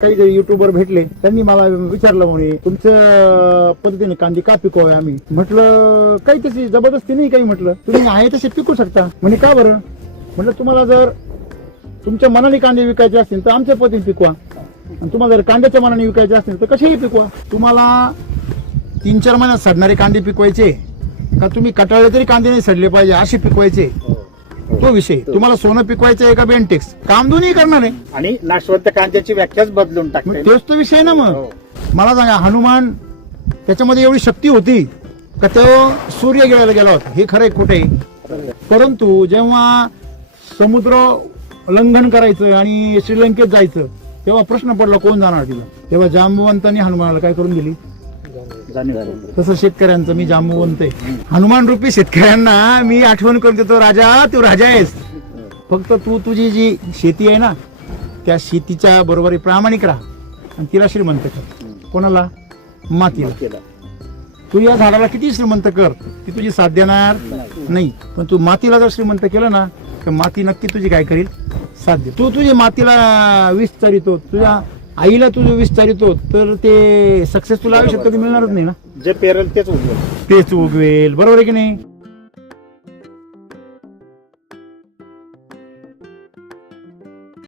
काही जरी युट्यूबर भेटले त्यांनी मला विचारलं म्हणे तुमच्या पद्धतीने कांदे का पिकवावे आम्ही म्हटलं काही तशी जबरदस्ती नाही काही म्हटलं तुम्ही आहे तसे पिकू शकता म्हणे का बरं म्हटलं तुम्हाला जर तुमच्या मनाने कांदे विकायचे असतील तर आमच्या पद्धतीने पिकवा आणि तुम्हाला जर कांद्याच्या मनाने विकायचे असतील तर कसेही पिकवा तुम्हाला 3-4 महिन्यात सडणारे कांदे पिकवायचे का तुम्ही कटाळले तरी कांदे नाही सडले पाहिजे असे पिकवायचे तो विषय तुम्हाला सोनं पिकवायचं आहे का बेंटेक्स काम दोन्ही करणार आहे आणि नाशवंत कांद्याची व्याख्याच बदलून टाकते तोच तो विषय ना मग मला सांगा हनुमान त्याच्यामध्ये एवढी शक्ती होती का तो सूर्य गिळायला गेला होता हे खरंय खोटे परंतु जेव्हा समुद्र लंघन करायचं आणि श्रीलंकेत जायचं तेव्हा प्रश्न पडला कोण जाणार तिला तेव्हा जांबुवंतांनी हनुमानाला काय करून दिली तसं शेतकऱ्यांचं मी जांबुवंत आहे हनुमान रूपी शेतकऱ्यांना मी आठवण करून देतो राजा तू राजा आहेस फक्त तू तुझी जी शेती आहे ना त्या शेतीच्या बरोबर प्रामाणिक राहा आणि तिला श्रीमंत कर कोणाला मातीला तू या झाडाला किती श्रीमंत कर ती तुझी साथ देणार नाही पण तू मातीला जर श्रीमंत केलं ना तर माती नक्की तुझी काय करेल साथ दे तू तुझी मातीला विस्तारितो तुझ्या आईला तुझं विस्तारितो तर ते सक्सेस तुला आयुष्यात कधी मिळणारच नाही ना जे पेरल तेच उगवेल तेच उगवेल बरोबर आहे की नाही